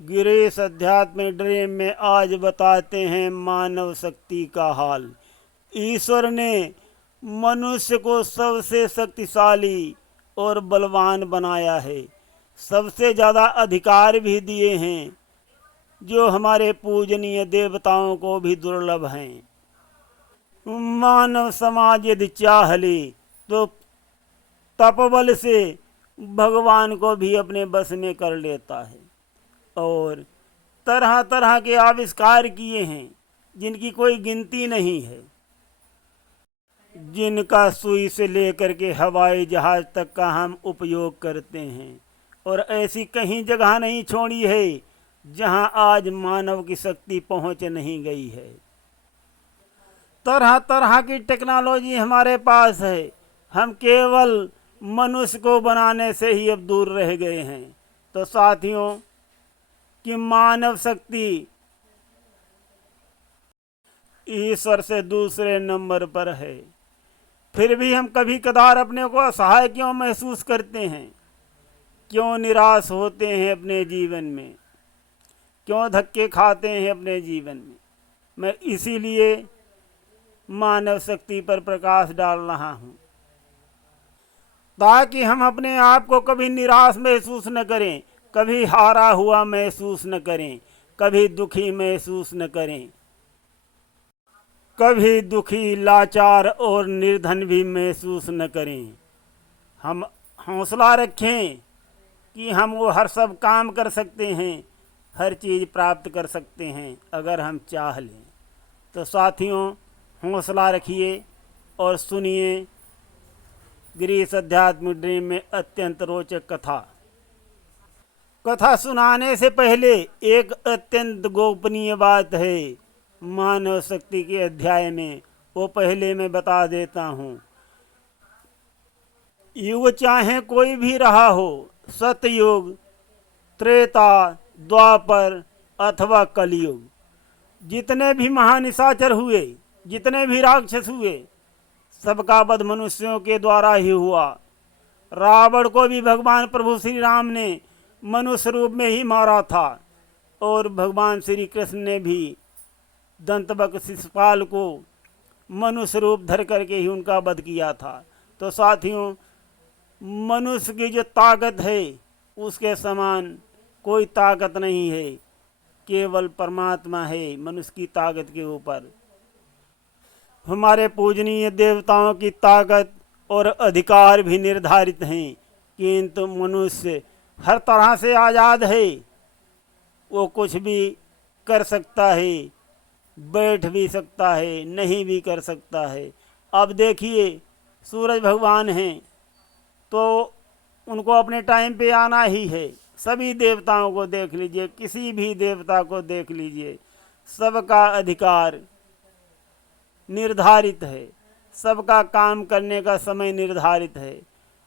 गिरीश अध्यात्म ड्रीम में आज बताते हैं मानव शक्ति का हाल। ईश्वर ने मनुष्य को सबसे शक्तिशाली और बलवान बनाया है, सबसे ज़्यादा अधिकार भी दिए हैं जो हमारे पूजनीय देवताओं को भी दुर्लभ हैं। मानव समाज यदि चाह ले तो तपबल से भगवान को भी अपने बस में कर लेता है और तरह तरह के आविष्कार किए हैं जिनकी कोई गिनती नहीं है, जिनका सुई से लेकर के हवाई जहाज तक का हम उपयोग करते हैं। और ऐसी कहीं जगह नहीं छोड़ी है जहां आज मानव की शक्ति पहुंच नहीं गई है। तरह तरह की टेक्नोलॉजी हमारे पास है, हम केवल मनुष्य को बनाने से ही अब दूर रह गए हैं। तो साथियों, कि मानव शक्ति ईश्वर से दूसरे नंबर पर है, फिर भी हम कभी कदार अपने को असहाय क्यों महसूस करते हैं, क्यों निराश होते हैं अपने जीवन में, क्यों धक्के खाते हैं अपने जीवन में। मैं इसीलिए मानव शक्ति पर प्रकाश डाल रहा हूँ ताकि हम अपने आप को कभी निराश महसूस न करें, कभी हारा हुआ महसूस न करें, कभी दुखी महसूस न करें, कभी दुखी, लाचार और निर्धन भी महसूस न करें। हम हौसला रखें कि हम वो हर सब काम कर सकते हैं, हर चीज़ प्राप्त कर सकते हैं अगर हम चाह लें। तो साथियों, हौसला रखिए और सुनिए गिरीश अध्यात्म ड्रीम में अत्यंत रोचक कथा सुनाने से पहले एक अत्यंत गोपनीय बात है मानव शक्ति के अध्याय में, वो पहले मैं बता देता हूँ। युग चाहे कोई भी रहा हो, सतयुग, त्रेता, द्वापर अथवा कलयुग, जितने भी महानिशाचर हुए, जितने भी राक्षस हुए, सबका वध मनुष्यों के द्वारा ही हुआ। रावण को भी भगवान प्रभु श्री राम ने मनुष्य रूप में ही मारा था और भगवान श्री कृष्ण ने भी दंतवक्र शिशुपाल को मनुष्य रूप धर करके ही उनका वध किया था। तो साथियों, मनुष्य की जो ताकत है उसके समान कोई ताकत नहीं है, केवल परमात्मा है मनुष्य की ताकत के ऊपर। हमारे पूजनीय देवताओं की ताकत और अधिकार भी निर्धारित हैं, किंतु मनुष्य हर तरह से आज़ाद है, वो कुछ भी कर सकता है, बैठ भी सकता है, नहीं भी कर सकता है। अब देखिए, सूरज भगवान हैं तो उनको अपने टाइम पे आना ही है। सभी देवताओं को देख लीजिए, किसी भी देवता को देख लीजिए, सबका अधिकार निर्धारित है, सबका काम करने का समय निर्धारित है।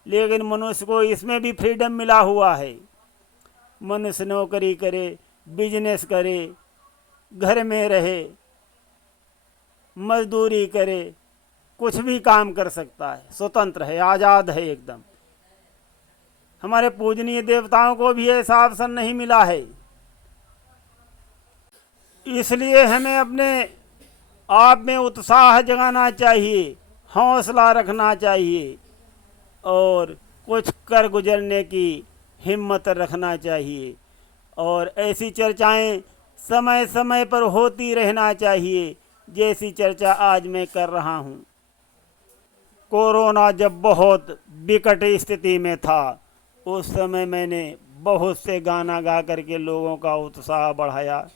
लेकिन मनुष्य को इसमें भी फ्रीडम मिला हुआ है। मनुष्य नौकरी करे, बिजनेस करे, घर में रहे, मजदूरी करे, कुछ भी काम कर सकता है, स्वतंत्र है, आज़ाद है एकदम। हमारे पूजनीय देवताओं को भी ऐसा अवसर नहीं मिला है। इसलिए हमें अपने आप में उत्साह जगाना चाहिए, हौसला रखना चाहिए और कुछ कर गुजरने की हिम्मत रखना चाहिए। और ऐसी चर्चाएं समय समय पर होती रहना चाहिए, जैसी चर्चा आज मैं कर रहा हूं। कोरोना जब बहुत विकट स्थिति में था, उस समय मैंने बहुत से गाना गा करके लोगों का उत्साह बढ़ाया।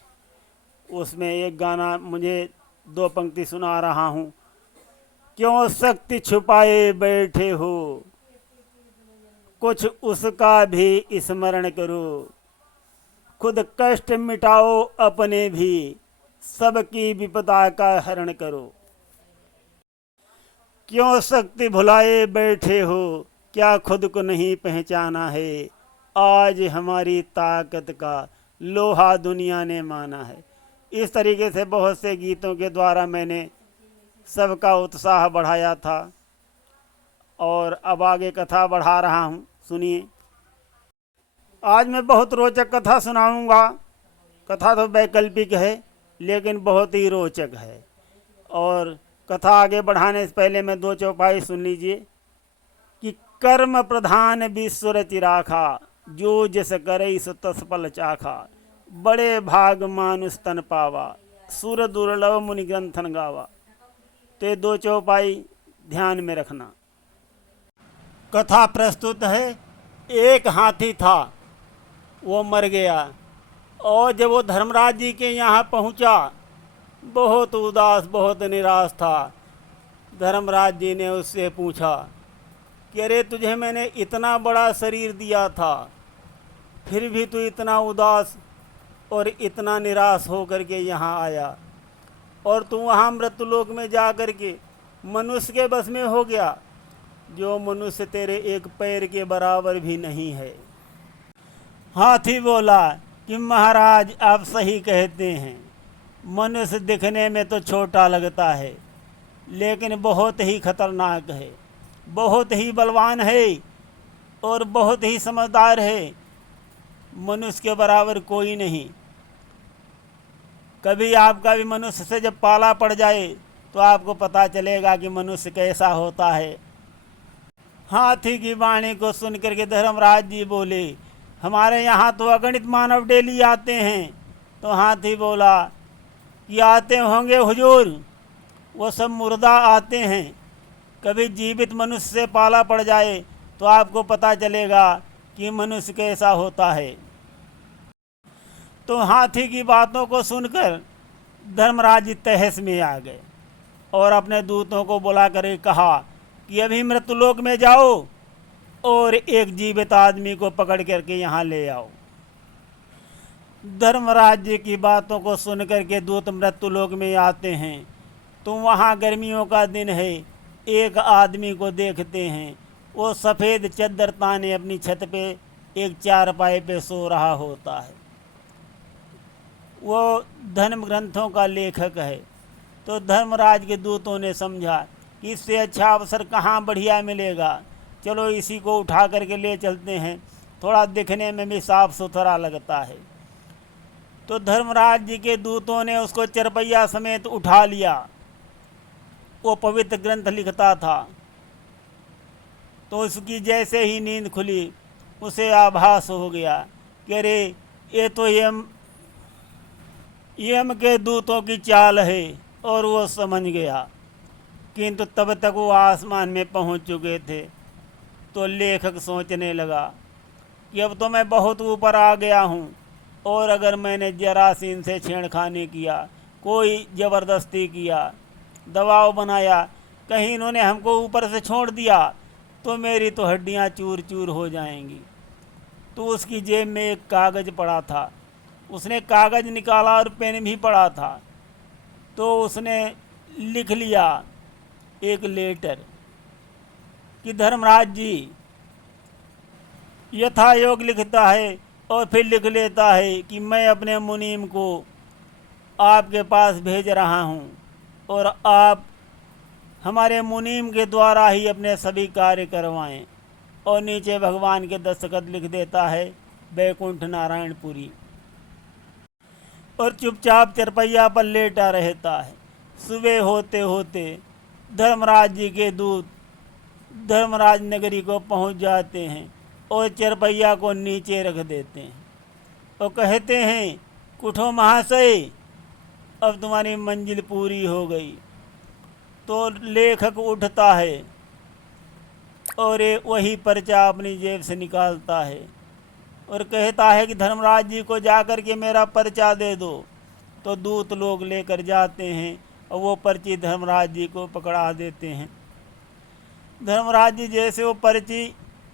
उसमें एक गाना मुझे दो पंक्ति सुना रहा हूँ। क्यों शक्ति छुपाए बैठे हो, कुछ उसका भी स्मरण करो, खुद कष्ट मिटाओ अपने भी, सबकी विपदा का हरण करो। क्यों शक्ति भुलाए बैठे हो, क्या खुद को नहीं पहचाना है, आज हमारी ताकत का लोहा दुनिया ने माना है। इस तरीके से बहुत से गीतों के द्वारा मैंने सबका उत्साह बढ़ाया था और अब आगे कथा बढ़ा रहा हूँ, सुनिए। आज मैं बहुत रोचक कथा सुनाऊंगा। कथा तो वैकल्पिक है लेकिन बहुत ही रोचक है। और कथा आगे बढ़ाने से पहले मैं दो चौपाई सुन लीजिए कि कर्म प्रधान विश्व रचि राखा, जो जस करे सो तस फल चाखा। बड़े भाग मानुष तन पावा, सुर दुर्लभ मुनि ग्रंथन गावा। ते दो चौपाई ध्यान में रखना। कथा प्रस्तुत है। एक हाथी था, वो मर गया और जब वो धर्मराज जी के यहाँ पहुँचा, बहुत उदास बहुत निराश था। धर्मराज जी ने उससे पूछा कि अरे तुझे मैंने इतना बड़ा शरीर दिया था, फिर भी तू इतना उदास और इतना निराश हो कर के यहाँ आया, और तू वहाँ मृत्युलोक में जा कर के मनुष्य के बस में हो गया, जो मनुष्य तेरे एक पैर के बराबर भी नहीं है। हाथी बोला कि महाराज आप सही कहते हैं, मनुष्य दिखने में तो छोटा लगता है लेकिन बहुत ही खतरनाक है, बहुत ही बलवान है और बहुत ही समझदार है। मनुष्य के बराबर कोई नहीं। कभी आपका भी मनुष्य से जब पाला पड़ जाए तो आपको पता चलेगा कि मनुष्य कैसा होता है। हाथी की वाणी को सुन करके धर्मराज जी बोले, हमारे यहाँ तो अगणित मानव डेली आते हैं। तो हाथी बोला कि आते होंगे हुजूर, वो सब मुर्दा आते हैं। कभी जीवित मनुष्य से पाला पड़ जाए तो आपको पता चलेगा कि मनुष्य कैसा होता है। तो हाथी की बातों को सुनकर धर्मराज जी तहस में आ गए और अपने दूतों को बुला कर कहा कि अभी मृत्युलोक में जाओ और एक जीवित आदमी को पकड़ करके यहाँ ले आओ। धर्मराज जी की बातों को सुन करके दूत मृत्युलोक में आते हैं तो वहाँ गर्मियों का दिन है। एक आदमी को देखते हैं, वो सफ़ेद चद्दर ताने अपनी छत पे एक चारपाई पे सो रहा होता है। वो धर्म ग्रंथों का लेखक है। तो धर्मराज के दूतों ने समझा कि इससे अच्छा अवसर कहाँ बढ़िया मिलेगा, चलो इसी को उठा करके ले चलते हैं, थोड़ा दिखने में भी साफ सुथरा लगता है। तो धर्मराज जी के दूतों ने उसको चरपैया समेत उठा लिया। वो पवित्र ग्रंथ लिखता था। तो उसकी जैसे ही नींद खुली उसे आभास हो गया कि अरे ये तो यम के दूतों की चाल है, और वो समझ गया। किंतु तब तक वो आसमान में पहुंच चुके थे। तो लेखक सोचने लगा कि अब तो मैं बहुत ऊपर आ गया हूँ, और अगर मैंने जरा सी इनसे छेड़खानी किया, कोई ज़बरदस्ती किया, दबाव बनाया, कहीं इन्होंने हमको ऊपर से छोड़ दिया तो मेरी तो हड्डियाँ चूर चूर हो जाएंगी। तो उसकी जेब में एक कागज़ पड़ा था, उसने कागज़ निकाला और पेन भी पड़ा था। तो उसने लिख लिया एक लेटर कि धर्मराज जी, यथा योग लिखता है और फिर लिख लेता है कि मैं अपने मुनीम को आपके पास भेज रहा हूँ, और आप हमारे मुनीम के द्वारा ही अपने सभी कार्य करवाएं। और नीचे भगवान के दस्तखत लिख देता है, बैकुंठ नारायणपुरी, और चुपचाप चरपैया पर लेटा रहता है। सुबह होते होते धर्मराज जी के दूत धर्मराज नगरी को पहुंच जाते हैं और चरपैया को नीचे रख देते हैं और कहते हैं, कुठो महाशय, अब तुम्हारी मंजिल पूरी हो गई। तो लेखक उठता है और वही पर्चा अपनी जेब से निकालता है और कहता है कि धर्मराज जी को जाकर के मेरा पर्चा दे दो। तो दूत लोग लेकर जाते हैं और वो पर्ची धर्मराज जी को पकड़ा देते हैं। धर्मराज जी जैसे वो पर्ची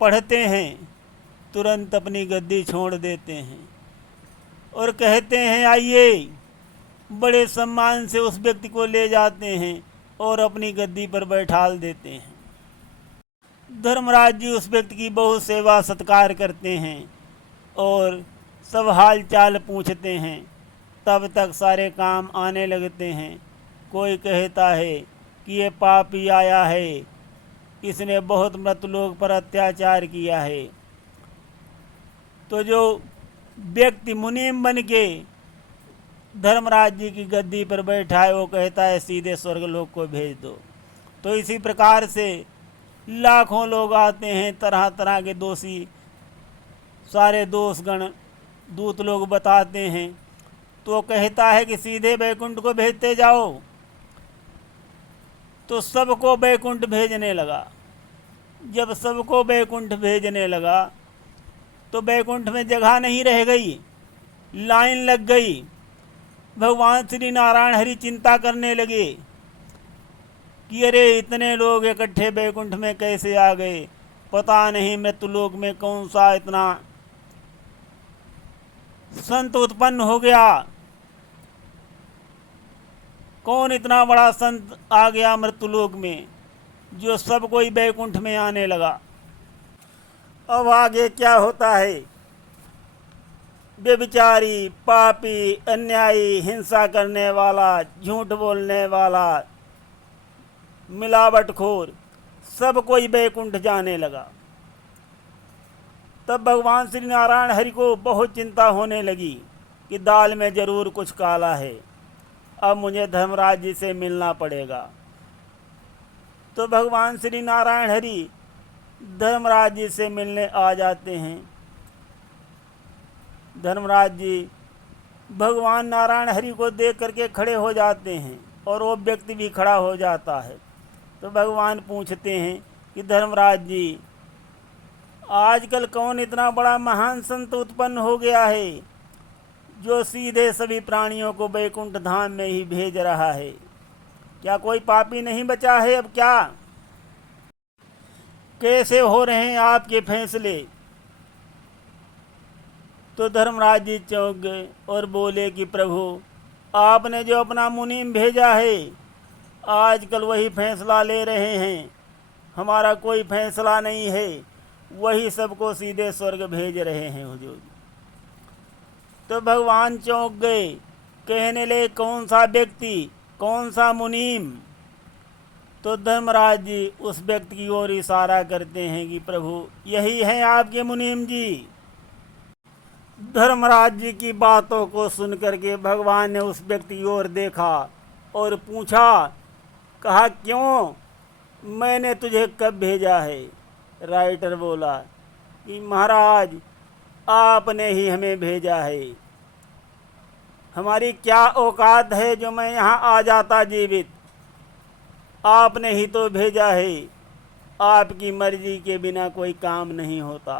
पढ़ते हैं, तुरंत अपनी गद्दी छोड़ देते हैं और कहते हैं, आइए। बड़े सम्मान से उस व्यक्ति को ले जाते हैं और अपनी गद्दी पर बैठाल देते हैं। धर्मराज जी उस व्यक्ति की बहुत सेवा सत्कार करते हैं और सब हाल चाल पूछते हैं। तब तक सारे काम आने लगते हैं। कोई कहता है कि ये पापी आया है, इसने बहुत मृतलोक पर अत्याचार किया है। तो जो व्यक्ति मुनीम बन के धर्मराज जी की गद्दी पर बैठा है, वो कहता है सीधे स्वर्ग लोक को भेज दो। तो इसी प्रकार से लाखों लोग आते हैं, तरह तरह के दोषी, सारे दोषगण दूत लोग बताते हैं। तो कहता है कि सीधे बैकुंठ को भेजते जाओ। तो सबको बैकुंठ भेजने लगा। जब सबको बैकुंठ भेजने लगा तो बैकुंठ में जगह नहीं रह गई, लाइन लग गई। भगवान श्री नारायण हरि चिंता करने लगे कि अरे इतने लोग इकट्ठे बैकुंठ में कैसे आ गए, पता नहीं मृत्युलोक में कौन सा इतना संत उत्पन्न हो गया, कौन इतना बड़ा संत आ गया मृत्युलोक में जो सब कोई बैकुंठ में आने लगा। अब आगे क्या होता है? व्यभिचारी, पापी, अन्यायी, हिंसा करने वाला, झूठ बोलने वाला, मिलावटखोर, सब कोई बैकुंठ जाने लगा। तब भगवान श्री नारायण हरि को बहुत चिंता होने लगी कि दाल में जरूर कुछ काला है, अब मुझे धर्मराज जी से मिलना पड़ेगा। तो भगवान श्री नारायण हरि धर्मराज जी से मिलने आ जाते हैं। धर्मराज जी भगवान नारायण हरि को देख करके खड़े हो जाते हैं और वो व्यक्ति भी खड़ा हो जाता है। तो भगवान पूछते हैं कि धर्मराज जी, आजकल कौन इतना बड़ा महान संत उत्पन्न हो गया है जो सीधे सभी प्राणियों को बैकुंठ धाम में ही भेज रहा है? क्या कोई पापी नहीं बचा है अब? क्या कैसे हो रहे हैं आपके फैसले? तो धर्मराज जी चौंक गए और बोले कि प्रभु, आपने जो अपना मुनीम भेजा है आजकल वही फैसला ले रहे हैं, हमारा कोई फैसला नहीं है, वही सबको सीधे स्वर्ग भेज रहे हैं हुजूर। तो भगवान चौंक गए, कहने लगे कौन सा व्यक्ति, कौन सा मुनीम? तो धर्मराज जी उस व्यक्ति की ओर इशारा करते हैं कि प्रभु यही है आपके मुनीम जी। धर्मराज जी की बातों को सुनकर के भगवान ने उस व्यक्ति की ओर देखा और पूछा, कहा क्यों, मैंने तुझे कब भेजा है? राइटर बोला कि महाराज आपने ही हमें भेजा है, हमारी क्या औकात है जो मैं यहाँ आ जाता जीवित, आपने ही तो भेजा है, आपकी मर्जी के बिना कोई काम नहीं होता।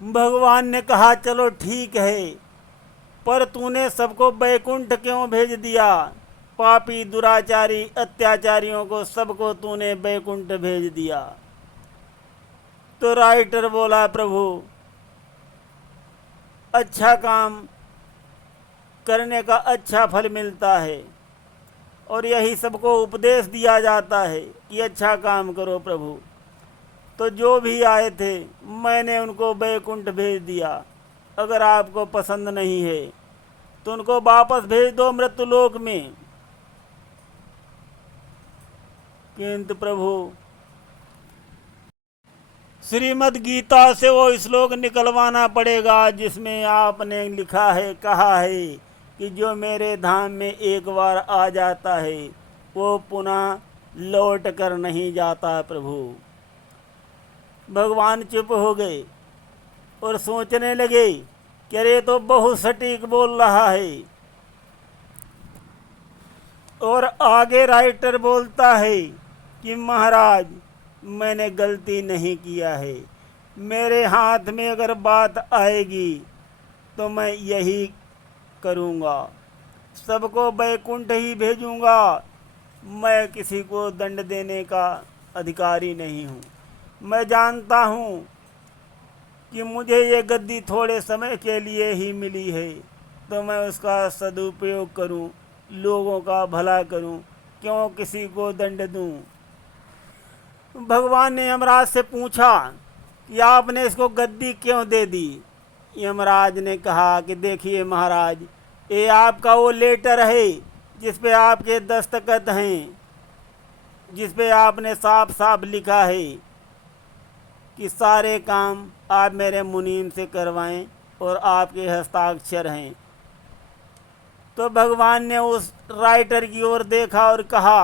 भगवान ने कहा चलो ठीक है, पर तूने सबको बैकुंठ क्यों भेज दिया? पापी, दुराचारी, अत्याचारियों को सबको तूने बैकुंठ भेज दिया। तो राइटर बोला प्रभु अच्छा काम करने का अच्छा फल मिलता है और यही सबको उपदेश दिया जाता है कि अच्छा काम करो प्रभु। तो जो भी आए थे मैंने उनको बैकुंठ भेज दिया, अगर आपको पसंद नहीं है तो उनको वापस भेज दो मृत्युलोक में। किंतु प्रभु श्रीमद् गीता से वो श्लोक निकलवाना पड़ेगा जिसमें आपने लिखा है, कहा है कि जो मेरे धाम में एक बार आ जाता है वो पुनः लौट कर नहीं जाता। प्रभु भगवान चुप हो गए और सोचने लगे कि अरे तो बहुत सटीक बोल रहा है। और आगे राइटर बोलता है कि महाराज मैंने गलती नहीं किया है, मेरे हाथ में अगर बात आएगी तो मैं यही करूँगा, सबको बैकुंठ ही भेजूँगा, मैं किसी को दंड देने का अधिकारी नहीं हूँ। मैं जानता हूँ कि मुझे ये गद्दी थोड़े समय के लिए ही मिली है, तो मैं उसका सदुपयोग करूँ, लोगों का भला करूँ, क्यों किसी को दंड दूँ। भगवान ने यमराज से पूछा कि आपने इसको गद्दी क्यों दे दी? यमराज ने कहा कि देखिए महाराज, ये आपका वो लेटर है जिस पे आपके दस्तखत हैं, जिस पे आपने साफ साफ लिखा है कि सारे काम आप मेरे मुनीम से करवाएं और आपके हस्ताक्षर हैं। तो भगवान ने उस राइटर की ओर देखा और कहा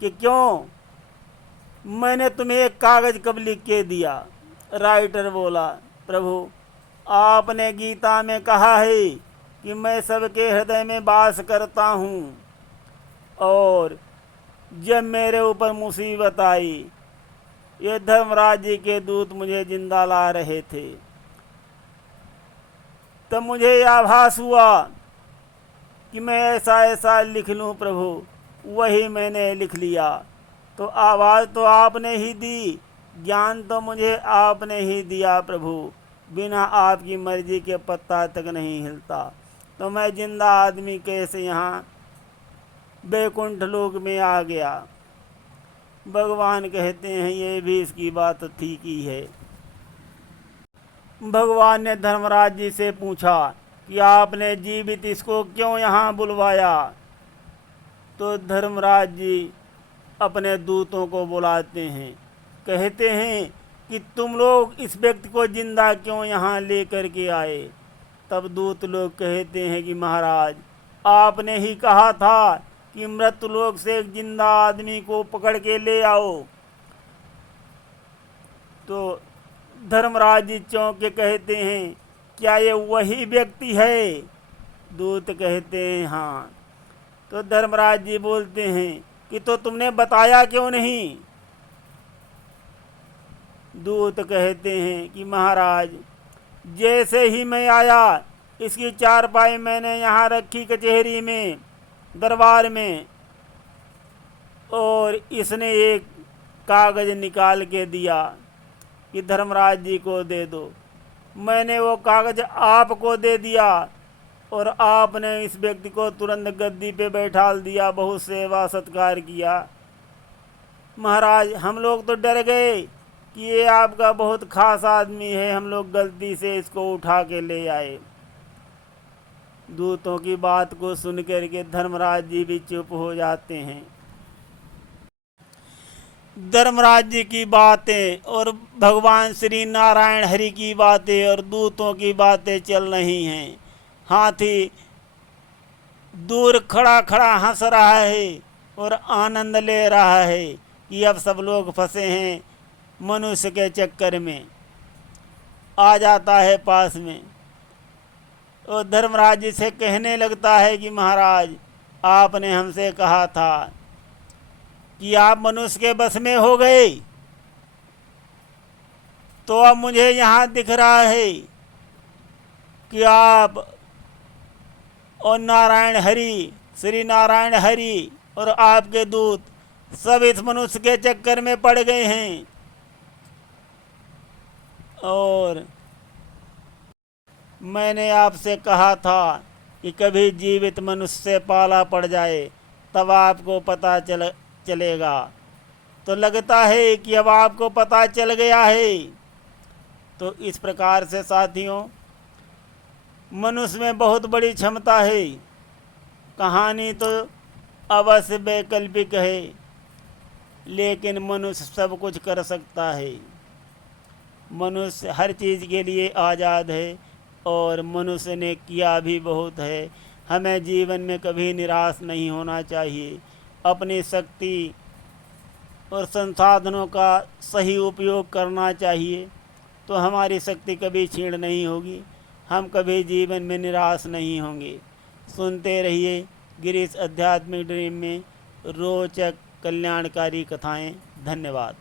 कि क्यों, मैंने तुम्हें एक कागज़ कब लिख के दिया? राइटर बोला, प्रभु आपने गीता में कहा है कि मैं सबके हृदय में वास करता हूँ, और जब मेरे ऊपर मुसीबत आई ये धर्मराज जी के दूत मुझे जिंदा ला रहे थे, तब मुझे आभास हुआ कि मैं ऐसा ऐसा लिख लूँ प्रभु, वही मैंने लिख लिया। तो आवाज़ तो आपने ही दी, ज्ञान तो मुझे आपने ही दिया प्रभु, बिना आपकी मर्जी के पत्ता तक नहीं हिलता। तो मैं जिंदा आदमी कैसे यहाँ बैकुंठ लोक में आ गया? भगवान कहते हैं ये भी इसकी बात ठीक ही है। भगवान ने धर्मराज जी से पूछा कि आपने जीवित इसको क्यों यहाँ बुलवाया? तो धर्मराज जी अपने दूतों को बुलाते हैं, कहते हैं कि तुम लोग इस व्यक्ति को जिंदा क्यों यहाँ लेकर के आए? तब दूत लोग कहते हैं कि महाराज आपने ही कहा था कि मृत्यु लोक से एक जिंदा आदमी को पकड़ के ले आओ। तो धर्मराज जी चौंक के कहते हैं, क्या ये वही व्यक्ति है? दूत कहते हैं हाँ। तो धर्मराज जी बोलते हैं कि तो तुमने बताया क्यों नहीं? दूत कहते हैं कि महाराज जैसे ही मैं आया इसकी चारपाई मैंने यहाँ रखी कचहरी में, दरबार में, और इसने एक कागज़ निकाल के दिया कि धर्मराज जी को दे दो। मैंने वो कागज़ आपको दे दिया और आपने इस व्यक्ति को तुरंत गद्दी पे बैठाल दिया, बहुत सेवा सत्कार किया। महाराज हम लोग तो डर गए कि ये आपका बहुत खास आदमी है, हम लोग गलती से इसको उठा के ले आए। दूतों की बात को सुन कर के धर्मराज जी भी चुप हो जाते हैं। धर्मराज जी की बातें और भगवान श्री नारायण हरि की बातें और दूतों की बातें चल रही हैं। हाथी दूर खड़ा खड़ा हंस रहा है और आनंद ले रहा है कि अब सब लोग फंसे हैं मनुष्य के चक्कर में। आ जाता है पास में और धर्मराज जी से कहने लगता है कि महाराज आपने हमसे कहा था कि आप मनुष्य के बस में हो गए, तो अब मुझे यहाँ दिख रहा है कि आप और नारायण हरि, श्री नारायण हरि और आपके दूत सब इस मनुष्य के चक्कर में पड़ गए हैं। और मैंने आपसे कहा था कि कभी जीवित मनुष्य से पाला पड़ जाए तब आपको पता चलेगा। तो लगता है कि अब आपको पता चल गया है। तो इस प्रकार से साथियों मनुष्य में बहुत बड़ी क्षमता है। कहानी तो अवश्य वैकल्पिक है, लेकिन मनुष्य सब कुछ कर सकता है। मनुष्य हर चीज़ के लिए आज़ाद है और मनुष्य ने किया भी बहुत है। हमें जीवन में कभी निराश नहीं होना चाहिए। अपनी शक्ति और संसाधनों का सही उपयोग करना चाहिए, तो हमारी शक्ति कभी क्षीण नहीं होगी, हम कभी जीवन में निराश नहीं होंगे। सुनते रहिए गिरीश आध्यात्मिक ड्रीम में रोचक कल्याणकारी कथाएं। धन्यवाद।